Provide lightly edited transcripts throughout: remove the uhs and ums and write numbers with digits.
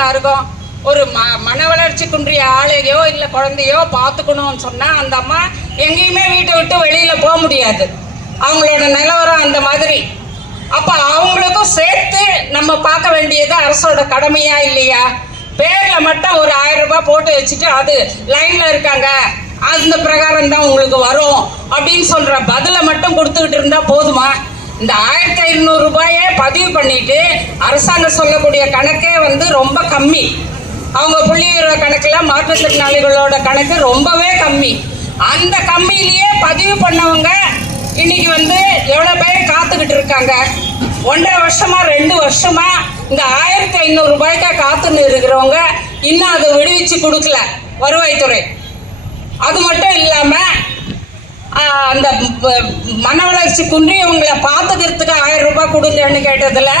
சொல்றதா இருக்கும். ஒரு மன வளர்ச்சி குன்றிய ஆளையோ இல்லை குழந்தையோ பார்த்துக்கணும்னு சொன்னால் அந்த அம்மா எங்கேயுமே வீட்டை விட்டு வெளியில் போக முடியாது. அவங்களோட நிலவரம் அந்த மாதிரி. அப்போ அவங்களுக்கும் சேர்த்து நம்ம பார்க்க வேண்டியது அரசோட கடமையா இல்லையா? பேரில் மட்டும் ஒரு 1000 ரூபாய் போட்டு வச்சுட்டு அது லைனில் இருக்காங்க, அந்த பிரகாரம் தான் உங்களுக்கு வரும் அப்படின்னு சொல்கிற பதிலை மட்டும் கொடுத்துக்கிட்டு இருந்தால் போதுமா? இந்த 1500 ரூபாயே பதிவு பண்ணிட்டு அரசாங்கம் சொல்லக்கூடிய கணக்கே ரொம்ப கம்மி. அவங்க புள்ளிவிவர கணக்கில் மாற்றுத்திறனாளிகளோட கணக்கு ரொம்பவே கம்மி. அந்த கம்மியிலேயே பதிவு பண்ணவங்க இன்னைக்கு எவ்வளோ பேர் காத்துக்கிட்டு இருக்காங்க. 1.5 வருஷமா 2 வருஷமா இந்த 1500 ரூபாய்க்கா காத்துன்னு இருக்கிறவங்க இன்னும் அதை விடுவிச்சு கொடுக்கல வருவாய்த்துறை. அது மட்டும் இல்லாம அந்த மன வளர்ச்சி குன்றியவங்களை பார்த்துக்கிறதுக்கு 1000 ரூபாய் கொடுங்கன்னு கேட்டதுல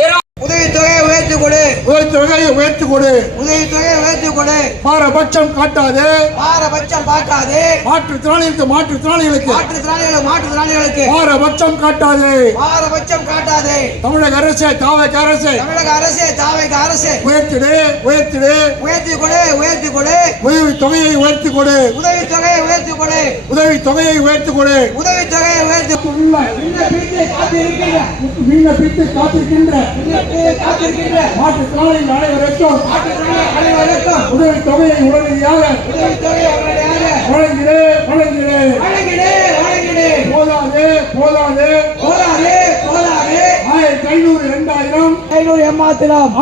வெறும் உதவித்தொகையை உயர்த்தி கொடு, உதவித்தொகையை உயர்த்தி கொடு, உதவித்தொகையை உயர்த்தி கொடு, பாரபட்சம் காட்டாது, பாரபட்சம் காட்டாது, மாற்றுத்திறனாளிகளுக்கு மாற்றுத்திறனாளிகளுக்கு பாரபட்சம் காட்டாது, பாரபட்சம் காட்டாது. தமிழக அரசு தாவைக்கு அரசு, தமிழக அரசு தாவைக்கு அரசு உயர்த்திடு உயர்த்திடு, உயர்த்தி கொடு, உயர்த்தி கொடு, உதவித்தொகையை உயர்த்தி கொடு, உதவித்தொகையை உயர்த்தி கொடு, உதவித்தொகையை உயர்த்தி கொடு, உதவித்தொகையை உயர்த்தி காத்திருக்கின்ற மாற்றுத்திறனாளிகள் அனைவருக்கும் உதவித்தொகையை உடனடியாக வழங்கிடு வழங்கிடு. போதாது போதாது போராது போராது. 1500 ஏமாத்திரம்,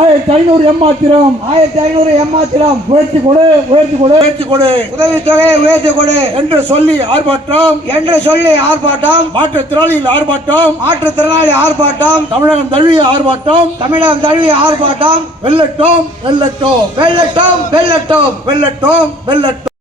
1500 ஏமாத்திரம். உயர்த்தி கொடு உயர்த்தி கொடு உயர்த்தி கொடு, உதவித்தொகையை உயர்த்தி கொடு என்று சொல்லி ஆர்ப்பாட்டம், என்று சொல்லி ஆர்ப்பாட்டம், மாற்றுத்திறனாளிகள் ஆர்ப்பாட்டம், மாற்றுத்திறனாளி ஆர்ப்பாட்டம், தமிழகம் தழுவிய ஆர்ப்பாட்டம், தமிழகம் தழுவிய ஆர்ப்பாட்டம். வெல்லட்டும் வெல்லட்டும் வெல்லட்டும் வெல்லட்டும் வெல்லட்டும் வெல்லட்டும்.